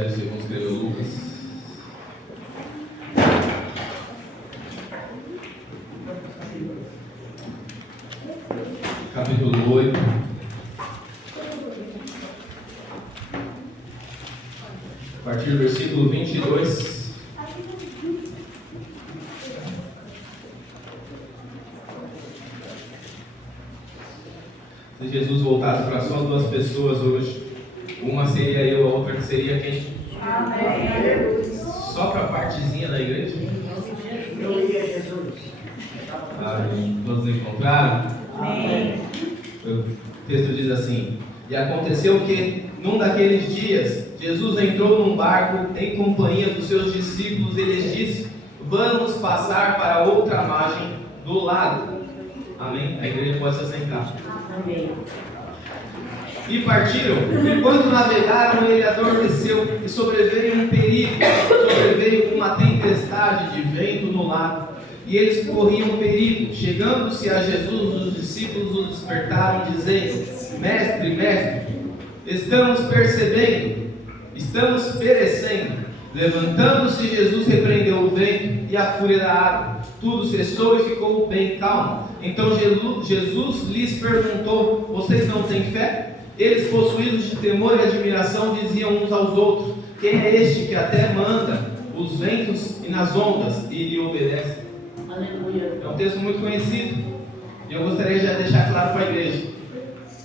Evangelho segundo escreveu Lucas. Capítulo 8. A partir do versículo 22. Se Jesus voltasse para só duas pessoas hoje, uma seria eu, a outra que seria quem? Amém. Só para a partezinha da igreja? Glória a Jesus. Todos encontraram? Amém. O texto diz assim: e aconteceu que, num daqueles dias, Jesus entrou num barco em companhia dos seus discípulos e lhes disse: vamos passar para outra margem do lago. Amém? A igreja pode se assentar. Amém. E partiram, e quando navegaram, ele adormeceu, e sobreveio um perigo, sobreveio uma tempestade de vento no lago, e eles corriam perigo. Chegando-se a Jesus, os discípulos o despertaram, dizendo: mestre, mestre, estamos perecendo. Levantando-se, Jesus repreendeu o vento e a fúria da água. Tudo cessou e ficou bem calmo. Então Jesus lhes perguntou: vocês não têm fé? Eles, possuídos de temor e admiração, diziam uns aos outros: quem é este que até manda os ventos e nas ondas e lhe obedece? Aleluia. É um texto muito conhecido e eu gostaria de deixar claro para a igreja.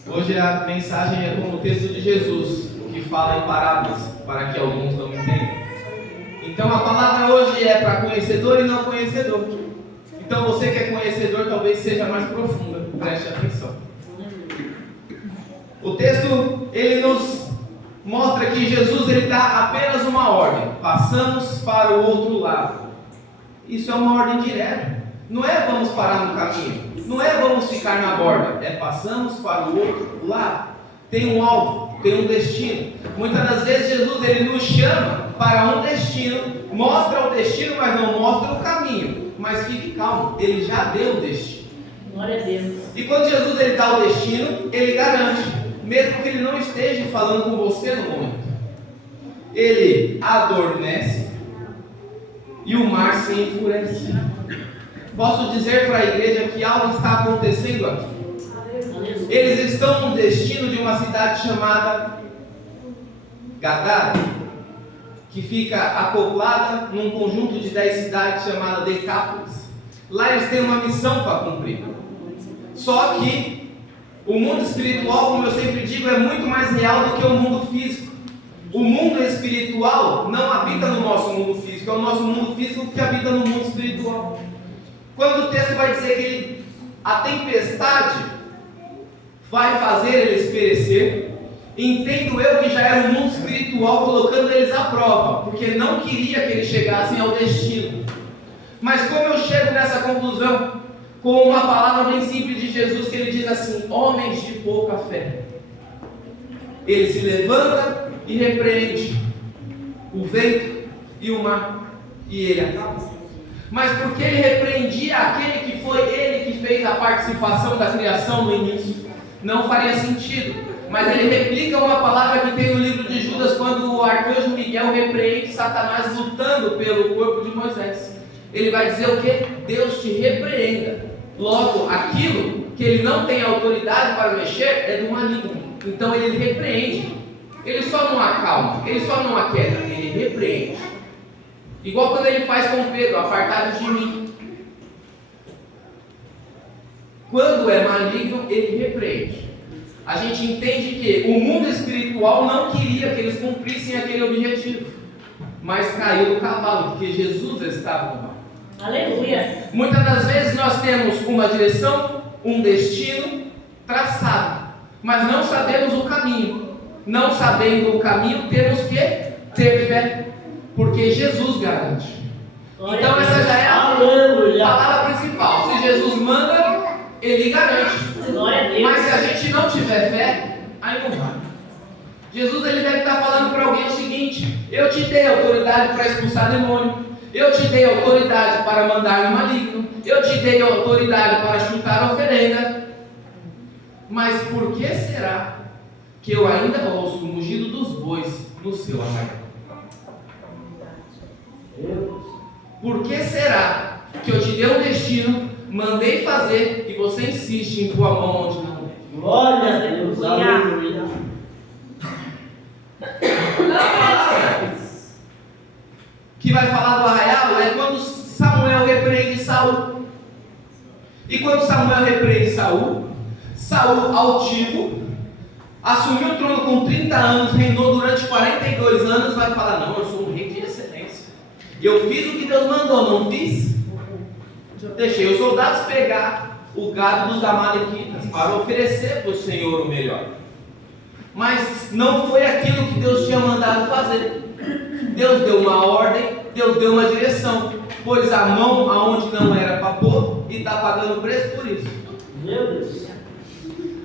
Hoje a mensagem é como o texto de Jesus, que fala em parábolas, para que alguns não entendam. Então a palavra hoje é para conhecedor e não conhecedor. Então você que é conhecedor talvez seja mais profunda, preste atenção. O texto, ele nos mostra que Jesus ele dá apenas uma ordem: passamos para o outro lado. Isso é uma ordem direta. Não é vamos parar no caminho, não é vamos ficar na borda, é passamos para o outro lado. Tem um alvo, tem um destino. Muitas das vezes Jesus ele nos chama para um destino, mostra o destino, mas não mostra o caminho. Mas fique calmo, ele já deu o destino. Glória a Deus. E quando Jesus ele dá o destino, ele garante, mesmo que ele não esteja falando com você no momento. Ele adormece e o mar se enfurece. Posso dizer para a igreja que algo está acontecendo aqui. Eles estão no destino de uma cidade chamada Gadara, que fica acoplada num conjunto de 10 cidades chamada Decápolis. Lá eles têm uma missão para cumprir. Só que o mundo espiritual, como eu sempre digo, é muito mais real do que o mundo físico. O mundo espiritual não habita no nosso mundo físico, é o nosso mundo físico que habita no mundo espiritual. Quando o texto vai dizer que a tempestade vai fazer eles perecer, entendo eu que já era o mundo espiritual colocando eles à prova, porque não queria que eles chegassem ao destino. Mas como eu chego nessa conclusão? Com uma palavra bem simples de Jesus, que ele diz assim: homens de pouca fé. Ele se levanta e repreende o vento e o mar, e ele acaba. Mas porque ele repreendia aquele que foi ele que fez a participação da criação no início, não faria sentido. Mas ele replica uma palavra que tem no livro de Judas, quando o arcanjo Miguel repreende Satanás lutando pelo corpo de Moisés. Ele vai dizer o que? Deus te repreenda. Logo, aquilo que ele não tem autoridade para mexer é do maligno. Então ele repreende. Ele só não acalma, ele só não aquieta, ele repreende. Igual quando ele faz com Pedro: apartado de mim. Quando é maligno, ele repreende. A gente entende que o mundo espiritual não queria que eles cumprissem aquele objetivo, mas caiu do cavalo, porque Jesus estava no barco. Aleluia. Muitas das vezes nós temos uma direção, um destino traçado, mas não sabemos o caminho. Não sabendo o caminho, temos que ter fé, porque Jesus garante. Então essa já é a palavra principal. Se Jesus manda, ele garante. Glória a Deus. Mas se a gente não tiver fé, aí não vai. Jesus ele deve estar falando para alguém o seguinte: eu te dei autoridade para expulsar demônio, eu te dei autoridade para mandar no maligno, eu te dei autoridade para chutar a oferenda, mas por que será que eu ainda ouço o mugido dos bois no seu arraial? Por que será que eu te dei um destino, mandei fazer e você insiste em pôr a mão onde não é? Glória a Deus, aleluia. Que vai falar do arraial é quando Samuel repreende Saul. E quando Samuel repreende Saul, Saul altivo, assumiu o trono com 30 anos, reinou durante 42 anos, vai falar, não, eu sou um rei de excelência. Eu fiz o que Deus mandou, não fiz? Deixei os soldados pegar o gado dos amalequitas para oferecer para o Senhor o melhor. Mas não foi aquilo que Deus tinha mandado fazer. Deus deu uma ordem, Deus deu uma direção, pôs a mão aonde não era para pôr e está pagando preço por isso. Meu Deus.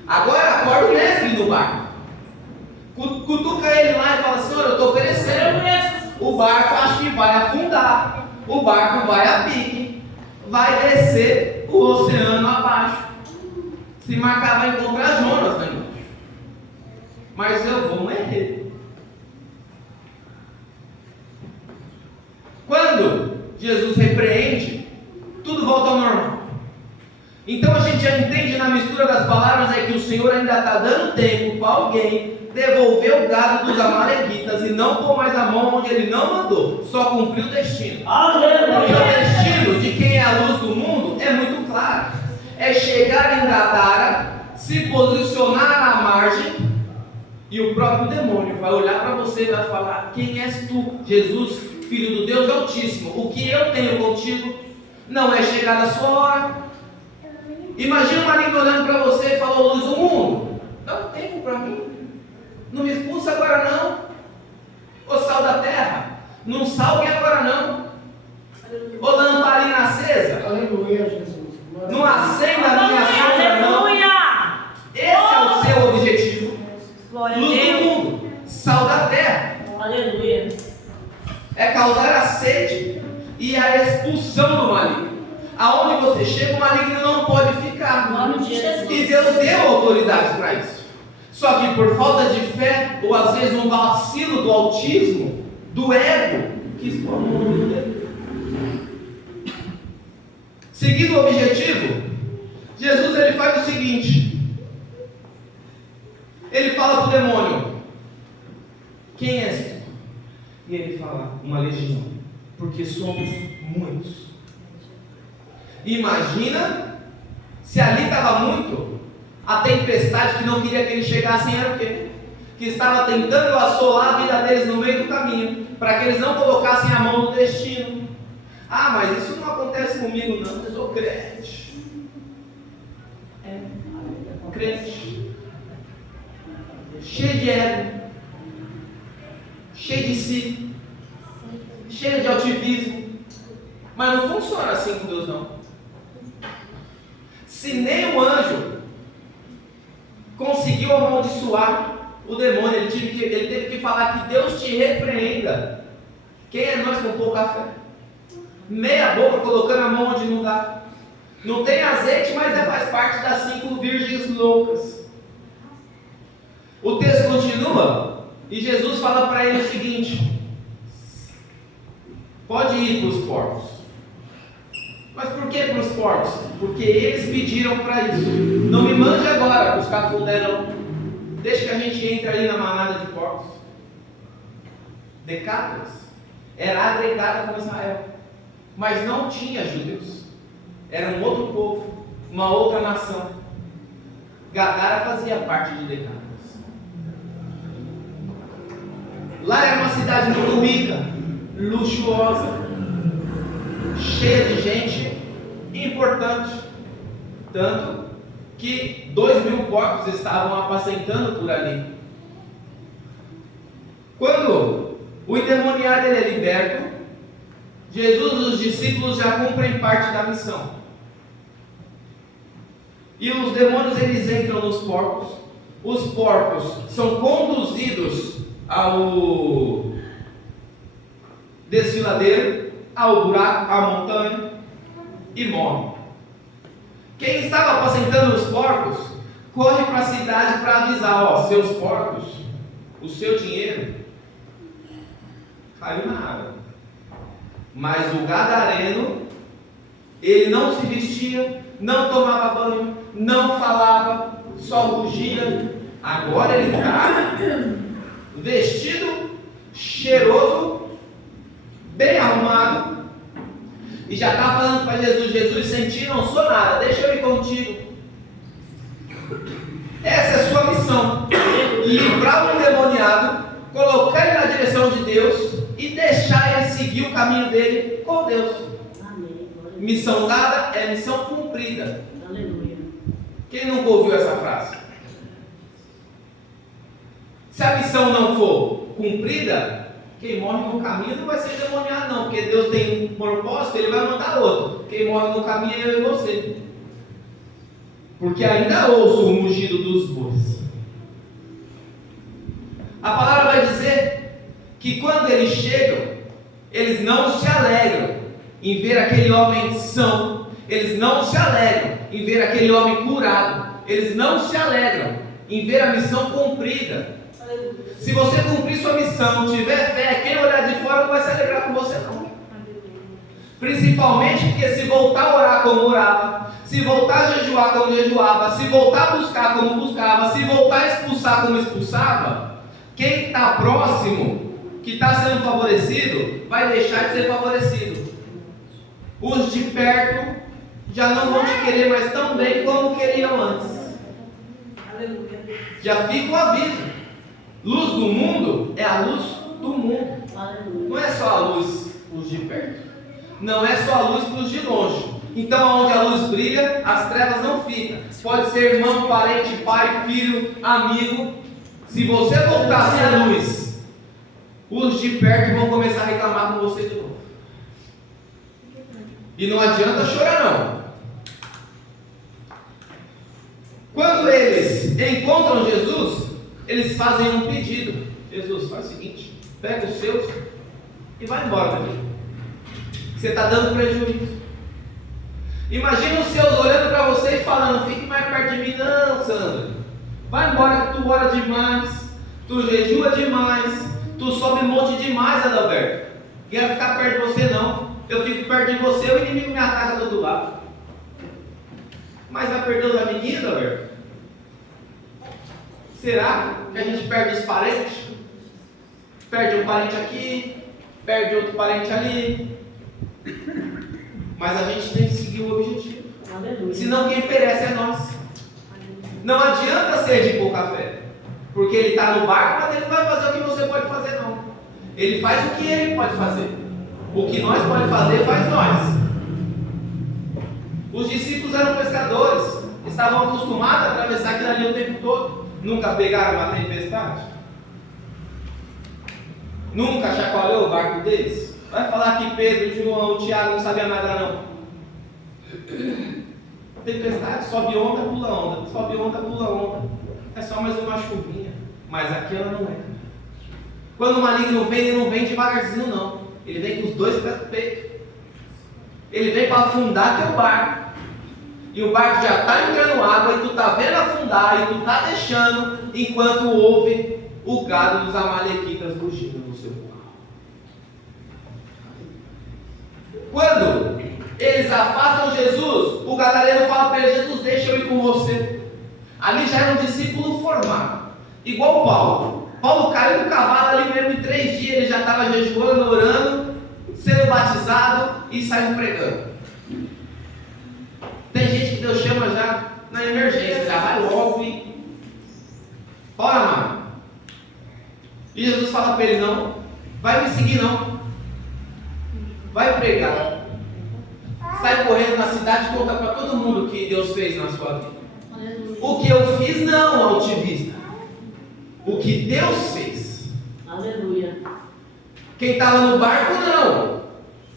Agora acorda o mestre no barco. Cutuca ele lá e fala, Senhor, eu estou perecendo. O barco acho que vai afundar. O barco vai a pique. Vai descer o oceano abaixo. Se marcar vai encontrar Jonas lá embaixo. Mas eu vou morrer. Quando Jesus repreende, tudo volta ao normal. Então a gente já entende na mistura das palavras é que o Senhor ainda está dando tempo para alguém devolver o gado dos amalequitas e não pôr mais a mão onde ele não mandou, só cumprir o destino. Porque o destino de quem é a luz do mundo é muito claro: é chegar em Gadara, se posicionar na margem, e o próprio demônio vai olhar para você e vai falar: quem és tu, Jesus, Filho do Deus Altíssimo? O que eu tenho contigo não é chegar na sua hora. Imagina uma língua olhando para você e falou: luz do mundo, dá um tempo para mim, não me expulsa agora não. Ô sal da terra, não salgue agora não. Ô lamparina acesa, Aleluia, Jesus. não acenda a minha sombra não. Esse é o seu objetivo. Luz do mundo, sal da terra. Aleluia. É causar a sede e a expulsão do maligno. Aonde você chega, o maligno não pode ficar. Nome de Jesus. E Deus deu autoridade para isso. Só que por falta de fé, ou às vezes um vacilo do autismo, do ego, quis pôr a mão no dedo. Seguindo o objetivo, Jesus ele faz o seguinte: ele fala para o demônio: quem és tu? E ele fala: uma legião, porque somos muitos. Imagina se ali estava muito, a tempestade que não queria que eles chegassem era o quê? Que estava tentando assolar a vida deles no meio do caminho, para que eles não colocassem a mão no destino. Ah, mas isso não acontece comigo não, eu sou crente. Crente. Cheio de ego, cheio de si, cheio de altivismo. Mas não funciona assim com Deus não. Se nem o anjo conseguiu amaldiçoar o demônio, ele teve que falar que Deus te repreenda. Quem é nós com pouca fé? Meia boca colocando a mão onde não dá. Não tem azeite, mas faz parte das 5 virgens loucas. O texto continua e Jesus fala para ele o seguinte: pode ir para os porcos. Mas por que para os porcos? Porque eles pediram para isso. Não me mande agora buscar cafundé não. Deixa que a gente entre ali na manada de porcos. Decápolis era agregada com Israel, mas não tinha judeus. Era um outro povo, uma outra nação. Gadara fazia parte de Decápolis. Lá era uma cidade muito rica, luxuosa, cheia de gente importante, tanto que 2.000 porcos estavam apacentando por ali. Quando o endemoniado ele é liberto, Jesus e os discípulos já cumprem parte da missão. E os demônios eles entram nos porcos. Os porcos são conduzidos ao desfiladeiro, ao buraco, à montanha, e morre. Quem estava apacentando os porcos corre para a cidade para avisar: ó, seus porcos, o seu dinheiro caiu na água. Mas o gadareno, ele não se vestia, não tomava banho, não falava, só rugia. Agora ele está vestido, cheiroso, bem arrumado, e já está falando para Jesus: Jesus, sem ti não sou nada, deixa eu ir contigo. Essa é a sua missão: livrar o endemoniado, colocar ele na direção de Deus e deixar ele seguir o caminho dele com Deus. Amém. Glória a Deus. Missão dada é missão cumprida. Aleluia. Quem nunca ouviu essa frase? Se a missão não for cumprida, quem morre no caminho não vai ser endemoniado não, porque Deus tem um propósito, Ele vai mandar outro. Quem morre no caminho é eu e você, porque ainda ouço o mugido dos bois. A palavra vai dizer que quando eles chegam, eles não se alegram em ver aquele homem são, eles não se alegram em ver aquele homem curado, eles não se alegram em ver a missão cumprida. Se você cumprir sua missão, tiver fé, quem olhar de fora não vai se alegrar com você não. Principalmente porque se voltar a orar como orava, se voltar a jejuar como jejuava, se voltar a buscar como buscava, se voltar a expulsar como expulsava, quem está próximo, que está sendo favorecido, vai deixar de ser favorecido. Os de perto já não vão te querer mais tão bem como queriam antes. Já fica o aviso: luz do mundo é a luz do mundo. Aleluia. Não é só a luz os de perto, não é só a luz para os de longe. Então, onde a luz brilha, as trevas não ficam. Pode ser irmão, parente, pai, filho, amigo. Se você voltar a ser luz, os de perto vão começar a reclamar com você de novo. E não adianta chorar não. Quando eles encontram Jesus, eles fazem um pedido: Jesus, faz o seguinte, pega os seus e vai embora daqui. Você está dando prejuízo. Imagina os seus olhando para você e falando: fique mais perto de mim. Não, Sandra, vai embora que tu ora demais, tu jejua demais, tu sobe monte demais, Adalberto. Quero ficar perto de você não. Eu fico perto de você, o inimigo me ataca do outro lado. Mas vai perder os amiguinhos, Adalberto? Será que a gente perde os parentes? Perde um parente aqui, perde outro parente ali. Mas a gente tem que seguir o objetivo. Aleluia. Senão quem perece é nós. Não adianta ser de pouca fé, porque ele está no barco, mas ele não vai fazer o que você pode fazer não. Ele faz o que ele pode fazer. O que nós podemos fazer, faz nós. Os discípulos eram pescadores, estavam acostumados a atravessar aquilo ali o tempo todo. Nunca pegaram uma tempestade? Nunca chacoalhou o barco deles? Vai falar que Pedro, João, Tiago não sabiam nada não. Tempestade, sobe onda, pula onda, sobe onda, pula onda. É só mais uma chuvinha, mas aqui ela não é. Quando o maligno vem, ele não vem devagarzinho não. Ele vem com os dois pés no peito. Ele vem para afundar teu barco. E o barco já está entrando água, e tu está vendo afundar, e tu está deixando, enquanto ouve o gado dos amalequitas rugindo no seu carro. Quando eles afastam Jesus, o gadareno fala para ele: Jesus, deixa eu ir com você. Ali já era um discípulo formado, igual Paulo. Paulo caiu no cavalo ali mesmo, em 3 dias ele já estava jejuando, orando, sendo batizado e saindo pregando. Tem gente que Deus chama já na emergência, já vai logo e... Bora, mano. E Jesus fala para ele: não, vai me seguir não. Vai pregar. Sai correndo na cidade e conta para todo mundo o que Deus fez na sua vida. Aleluia. O que eu fiz não, altivista. O que Deus fez. Aleluia. Quem estava no barco não.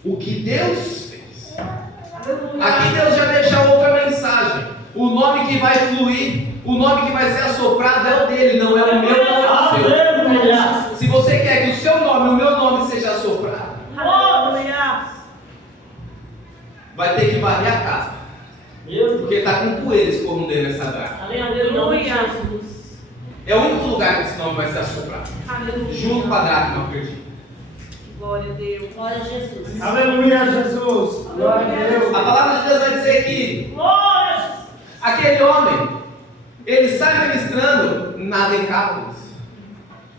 O que Deus fez. Aqui Deus já deixa outra mensagem. O nome que vai fluir, o nome que vai ser assoprado é o dele, não é o meu, não é o seu. Aleluia. Se você quer que o seu nome, o meu nome seja assoprado, Aleluia. vai ter que varrer a casa. Porque está com poeira escorrendo nessa draga. Aleluia. É o único lugar que esse nome vai ser assoprado. Junto com a dracma perdida. Glória a Deus. Glória a Jesus. Aleluia, Jesus. Glória a Deus. A palavra de Deus vai dizer que Glória a Jesus. aquele homem, ele sai ministrando na Decápolis.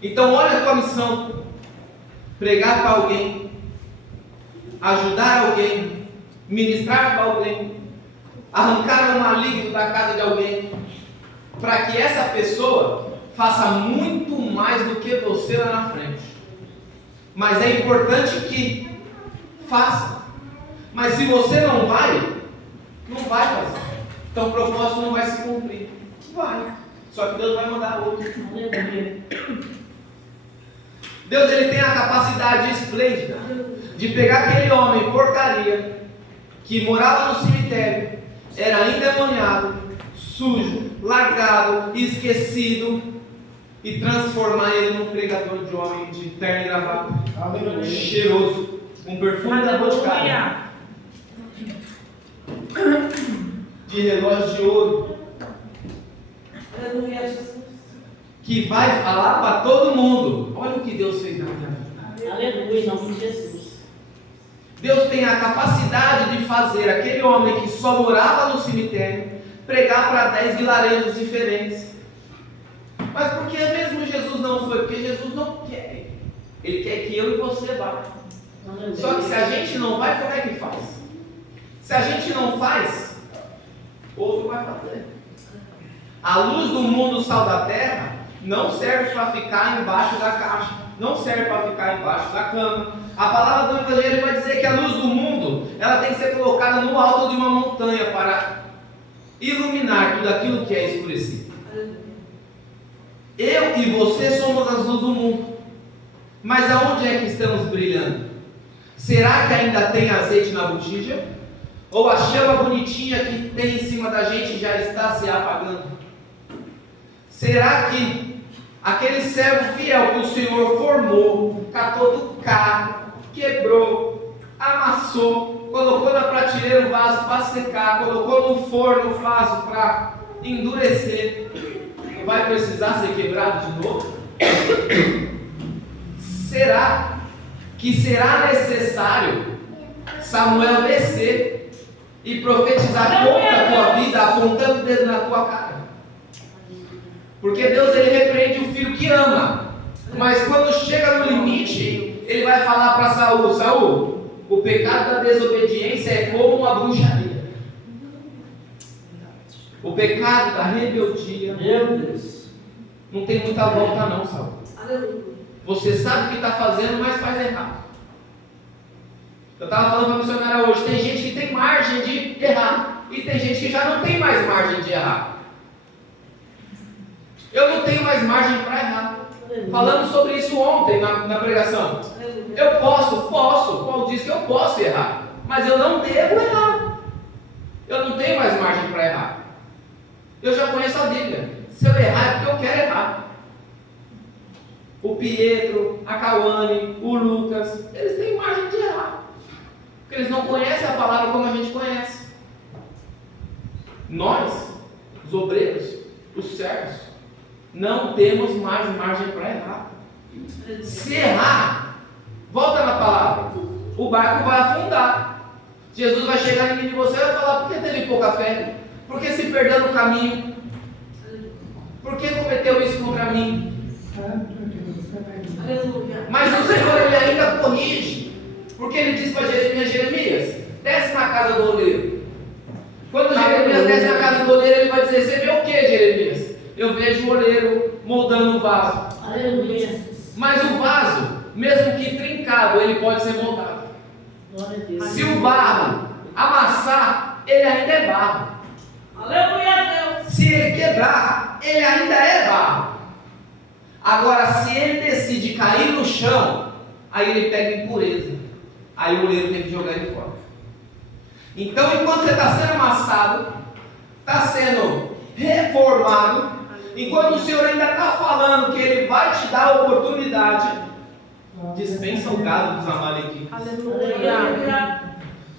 Então olha a tua missão: pregar para alguém, ajudar alguém, ministrar para alguém, arrancar o maligno da casa de alguém, para que essa pessoa faça muito mais do que você lá na frente. Mas é importante que faça. Mas se você não vai fazer. Então o propósito não vai se cumprir. Vai. Só que Deus vai mandar outro. Aleluia. Deus, ele tem a capacidade esplêndida de pegar aquele homem porcaria que morava no cemitério, era endemoniado, sujo, largado, esquecido, e transformar ele num pregador de homem de terno e gravata, Aleluia. cheiroso, com perfume da Boticária, Aleluia. de relógio de ouro, Aleluia, Jesus. que vai falar para todo mundo: olha o que Deus fez na minha vida. Aleluia, em nome de Jesus. Deus tem a capacidade de fazer aquele homem que só morava no cemitério pregar para 10 vilarejos diferentes. Mas por que mesmo Jesus não foi? Porque Jesus não quer. Ele quer que eu e você vá. Aleluia. Só que se a gente não vai, como é que faz? Se a gente não faz, outro vai fazer. A luz do mundo, o sal da terra, não serve para ficar embaixo da caixa, não serve para ficar embaixo da cama. A palavra do Evangelho vai dizer que a luz do mundo, ela tem que ser colocada no alto de uma montanha para iluminar tudo aquilo que é escurecido. Eu e você somos as luzes do mundo. Mas aonde é que estamos brilhando? Será que ainda tem azeite na botija? Ou a chama bonitinha que tem em cima da gente já está se apagando? Será que aquele servo fiel que o Senhor formou, catou do carro, quebrou, amassou, colocou na prateleira o vaso para secar, colocou no forno o vaso para endurecer, vai precisar ser quebrado de novo? Será que será necessário Samuel descer e profetizar contra a tua vida, apontando o dedo na tua cara? Porque Deus, ele repreende o filho que ama, mas quando chega no limite, ele vai falar para Saul: Saul, o pecado da desobediência é como uma bruxaria. O pecado da rebeldia, Meu Deus. não tem muita volta não, Saul. Aleluia. Você sabe o que está fazendo, mas faz errado. Eu estava falando para a missionária hoje: tem gente que tem margem de errar, e tem gente que já não tem mais margem de errar. Eu não tenho mais margem para errar. Falamos sobre isso ontem na pregação. Eu posso. Paulo diz que eu posso errar, mas eu não devo errar. Eu não tenho mais margem para errar. Eu já conheço a Bíblia. Se eu errar é porque eu quero errar. O Pietro, a Cauane, o Lucas, eles têm margem de errar, porque eles não conhecem a palavra como a gente conhece. Nós, os obreiros, os servos, não temos mais margem para errar. Se errar, volta na palavra, o barco vai afundar. Jesus vai chegar em mim e você vai falar: por que teve pouca fé? Por que se perdeu no caminho? Por que cometeu isso contra mim? Aleluia. Mas o Senhor, ele ainda corrige, porque ele diz para Jeremias: desce na casa do oleiro. Quando Jeremias desce na casa do oleiro, ele vai dizer: você vê o que, Jeremias? Eu vejo o oleiro moldando o vaso. Aleluia. Mas o vaso, mesmo que trincado, ele pode ser moldado. Glória a Deus. Se o barro amassar, ele ainda é barro. Aleluia, Deus. Se ele quebrar, ele ainda é barro. Agora, se ele decide cair no chão, aí ele pega impureza. Aí o oleiro tem que jogar ele fora. Então, enquanto você está sendo amassado, está sendo reformado, enquanto o Senhor ainda está falando que Ele vai te dar a oportunidade, dispensa o gado dos amalequitas. Aleluia.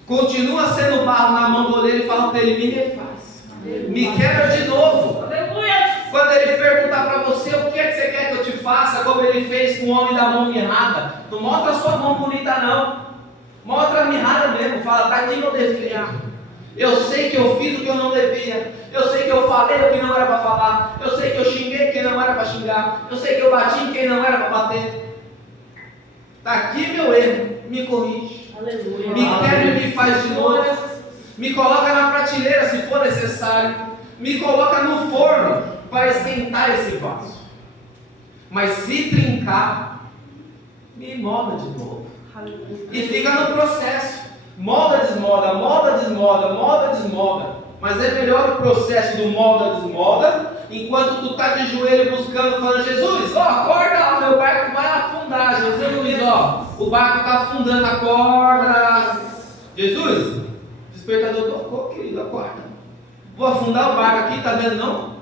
Continua sendo barro na mão do oleiro e fala para ele: me refaz, me quebra de novo. Aleluia. Quando ele perguntar para você: o que é que você quer que eu te faça como ele fez com o homem da mão mirrada. Não mostra a sua mão bonita, não. Mostra a mirrada mesmo. Fala, tá aqui meu defeito. Eu sei que eu fiz o que eu não devia. Eu sei que eu falei o que não era para falar. Eu sei que eu xinguei quem não era para xingar. Eu sei que eu bati em quem não era para bater. Está aqui meu erro. Me corrige. Aleluia. Me quebra e me faz de novo. Me coloca na prateleira se for necessário. Me coloca no forno para esquentar esse vaso. Mas se trincar, me molda de novo. E fica no processo. Molda, desmolda, molda, desmolda, molda, desmolda. Mas é melhor o processo do molda, desmolda, enquanto tu está de joelho buscando, falando, Jesus, ó, acorda lá, meu barco vai afundar. Jesus, ó, o barco está afundando, acorda. Jesus, despertador tocou, querido, acorda. Vou afundar o barco aqui, tá vendo não?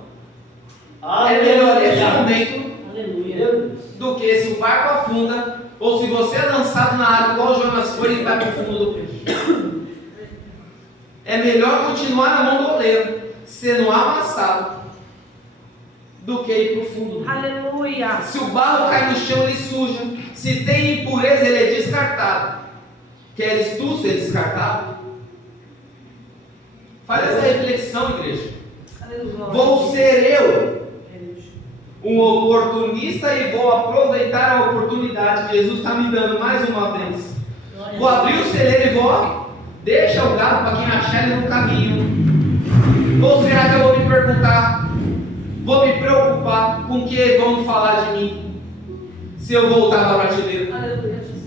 É melhor esse momento Aleluia. do que se o barco afunda, ou se você é lançado na água igual o Jonas foi e vai para o fundo do peixe. É melhor continuar na mão do oleiro, sendo amassado, do que ir para o fundo do mar. Aleluia. Se o barro cai no chão, ele suja. Se tem impureza, ele é descartado. Queres tu ser descartado? Faz essa reflexão, igreja. Aleluia. Vou ser eu um oportunista e vou aproveitar a oportunidade que Jesus está me dando mais uma vez. Vou abrir o celeiro e vou deixa o gato para quem achar ele no caminho. Ou será que eu vou me perguntar, vou me preocupar com o que vão falar de mim se eu voltar para a prateleira? Aleluia, Jesus.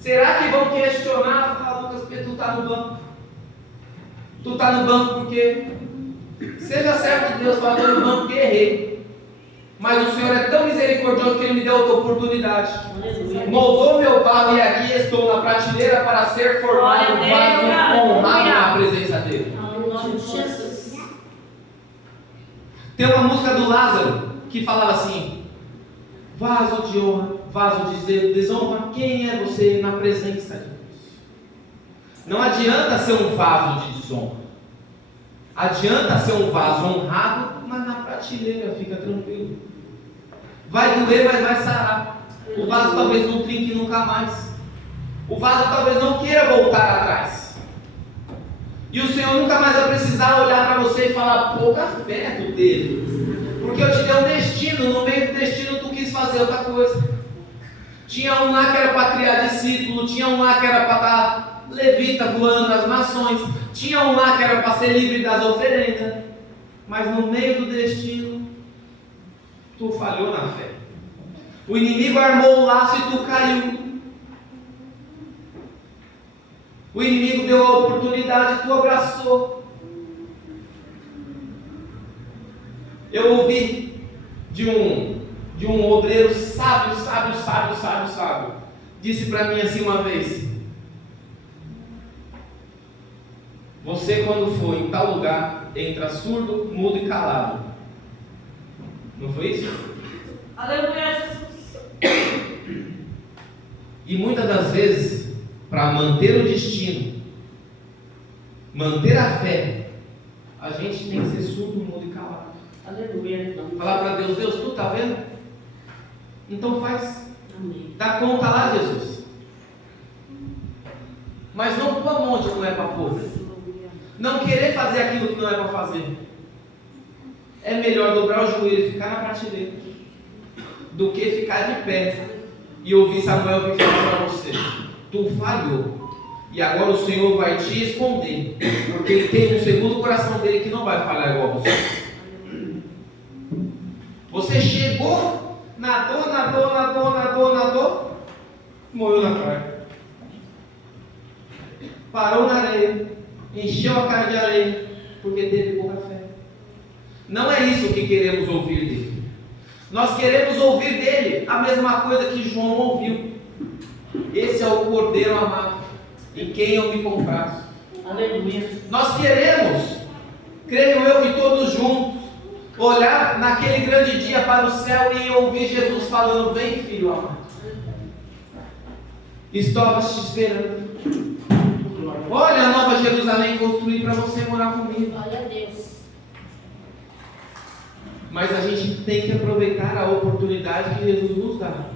Será que vão questionar, falar, Lucas, porque tu está no banco? Tu está no banco porque seja certo de Deus, fala, estou no banco porque errei. Mas o Senhor é tão misericordioso que Ele me deu outra oportunidade. Moldou meu barro e aqui estou na prateleira para ser formado, honrado na presença dEle. Tem uma música do Lázaro que falava assim: vaso de honra, vaso de desonra, quem é você na presença de Deus? Não adianta ser um vaso de desonra. Adianta ser um vaso honrado, mas na prateleira, fica tranquilo. Vai doer, mas vai sarar. O vaso talvez não trinque nunca mais. O vaso talvez não queira voltar atrás. E o Senhor nunca mais vai precisar olhar para você e falar, pouca fé tu teve. Porque eu te dei um destino, no meio do destino tu quis fazer outra coisa. Tinha um lá que era para criar discípulo, tinha um lá que era para estar levita voando nas nações, tinha um lá que era para ser livre das oferendas. Mas no meio do destino, tu falhou na fé. O inimigo armou o laço e tu caiu. O inimigo deu a oportunidade e tu abraçou. Eu ouvi de um obreiro sábio. Disse para mim assim uma vez: você quando for em tal lugar, entra surdo, mudo e calado. Não foi isso? Aleluia, Jesus. E muitas das vezes, para manter o destino, manter a fé, a gente tem que ser surdo, mudo e calado. Aleluia. Falar para Deus, Deus, tu está vendo? Então faz. Amém. Dá conta lá, Jesus. Mas não pôr a mão onde não é para pôr. Não querer fazer aquilo que não é para fazer. É melhor dobrar o joelho e ficar na prateleira do que ficar de pé e ouvir Samuel vir falar para você: tu falhou e agora o Senhor vai te esconder, porque Ele tem um segundo coração dele que não vai falhar igual a você. Você chegou, nadou, morreu na praia, parou na areia, encheu a cara de areia porque teve pouca fé. Não é isso que queremos ouvir dele. Nós queremos ouvir dele a mesma coisa que João ouviu. Esse é o Cordeiro amado, em quem eu me comprazo. Aleluia. Nós queremos, creio eu que todos juntos, olhar naquele grande dia para o céu e ouvir Jesus falando: vem, filho amado, estava te esperando. Olha a nova Jerusalém construir para você morar comigo. Glória a Deus. Mas a gente tem que aproveitar a oportunidade que Jesus nos dá.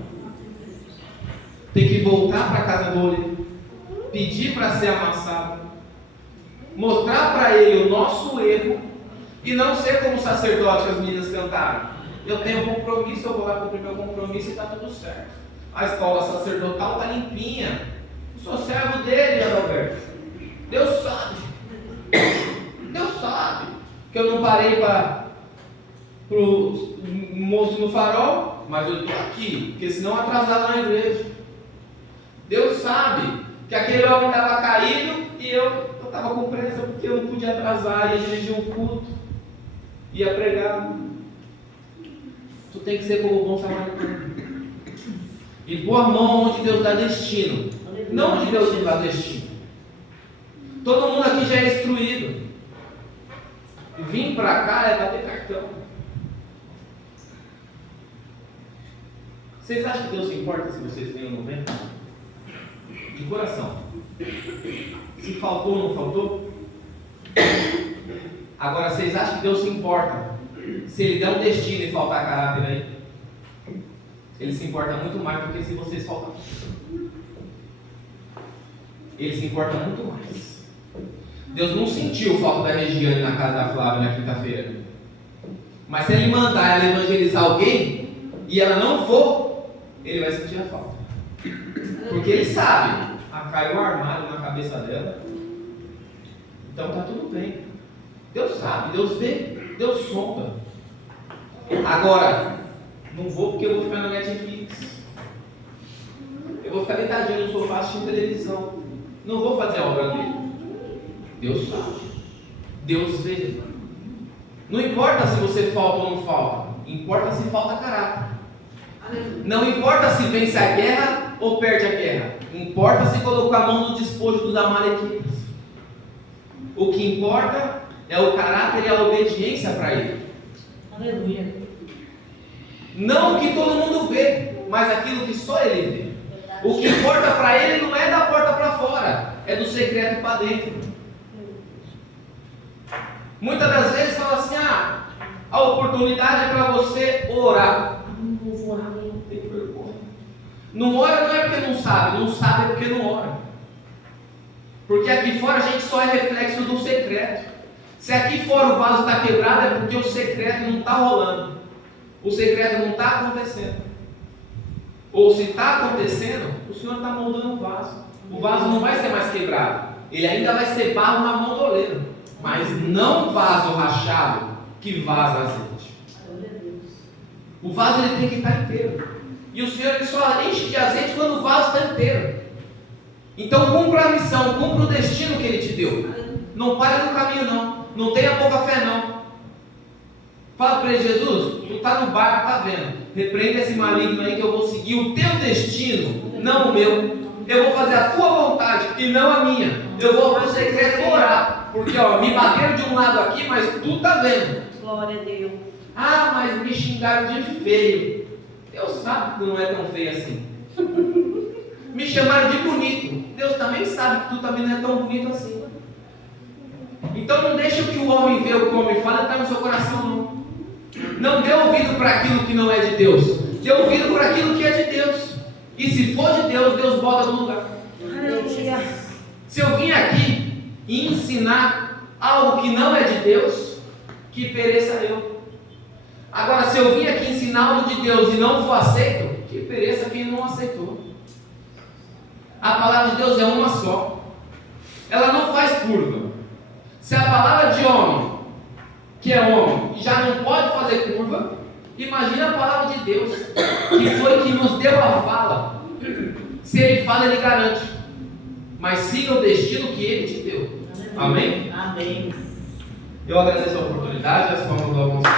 Tem que voltar para a casa do oleiro, pedir para ser amassado, mostrar para ele o nosso erro e não ser como o sacerdote que as meninas cantaram. Eu tenho compromisso, eu vou lá cumprir meu compromisso e está tudo certo. A escola sacerdotal está limpinha. Eu sou servo dele, Adalberto. Deus sabe. Deus sabe que eu não parei para o moço no farol, mas eu estou aqui, porque senão atrasado na igreja. Deus sabe que aquele homem estava caído e eu estava com pressa porque eu não podia atrasar, ia dirigir um culto, ia pregar. Tu tem que ser como o bom samaritano e pôr a mão onde Deus dá destino, não onde Deus te dá destino. Todo mundo aqui já é instruído. Vim para cá é bater cartão. Vocês acham que Deus se importa se vocês têm ou não vêm? De coração. Se faltou ou não faltou? Agora, vocês acham que Deus se importa se Ele der um destino e faltar caráter aí? Ele se importa muito mais do que se vocês faltarem. Ele se importa muito mais. Deus não sentiu falta da Regiane na casa da Flávia na quinta-feira. Mas se Ele mandar ela evangelizar alguém e ela não for, Ele vai sentir a falta. Porque Ele sabe, caiu o armário na cabeça dela. Então está tudo bem. Deus sabe, Deus vê, Deus sonda. Agora, não vou porque eu vou ficar na Netflix. Eu vou ficar deitadinho no sofá assistindo televisão. Não vou fazer a obra dele. Deus sabe. Deus vê. Não importa se você falta ou não falta. Importa se falta caráter. Não importa se vence a guerra ou perde a guerra. Importa se colocou a mão no despojo dos amalequitas. O que importa é o caráter e a obediência para ele. Aleluia. Não o que todo mundo vê, mas aquilo que só ele vê. O que importa para ele não é da porta para fora, é do secreto para dentro. Muitas das vezes fala assim: a oportunidade é para você orar. Não vou orar, não tenho vergonha. Não ora não é porque não sabe é porque não ora. Porque aqui fora a gente só é reflexo do secreto. Se aqui fora o vaso está quebrado é porque o secreto não está rolando. O secreto não está acontecendo. Ou se está acontecendo, o Senhor está moldando o vaso. O vaso não vai ser mais quebrado. Ele ainda vai ser barro na mão do oleiro. Mas não vaso rachado que vaza azeite. O vaso ele tem que estar inteiro. E o Senhor ele só enche de azeite quando o vaso está inteiro. Então cumpra a missão, cumpra o destino que Ele te deu. Não pare no caminho não. Não tenha pouca fé não. Fala para ele: Jesus, tu está no barco, está vendo? Repreenda esse maligno aí que eu vou seguir o teu destino, não o meu. Eu vou fazer a tua vontade e não a minha. Eu vou para o secreto orar. Porque me bateram de um lado aqui, mas tu está vendo. Glória a Deus. Mas me xingaram de feio. Deus sabe que tu não é tão feio assim. Me chamaram de bonito. Deus também sabe que tu também não é tão bonito assim. Então não deixa que o homem vê o que o homem fala e está no seu coração não. Não dê ouvido para aquilo que não é de Deus. Dê ouvido para aquilo que é de Deus. E se for de Deus, Deus bota no lugar. Aleluia. Se eu vim aqui e ensinar algo que não é de Deus, que pereça eu. Agora, se eu vim aqui ensinar algo de Deus e não for aceito, que pereça quem não aceitou. A palavra de Deus é uma só. Ela não faz curva. Se a palavra de homem, que é homem, já não pode fazer curva, imagina a palavra de Deus, que foi que nos deu a fala. Se Ele fala, Ele garante. Mas siga o destino que Ele te deu. Amém? Amém. Eu agradeço a oportunidade, as palmas do almoço.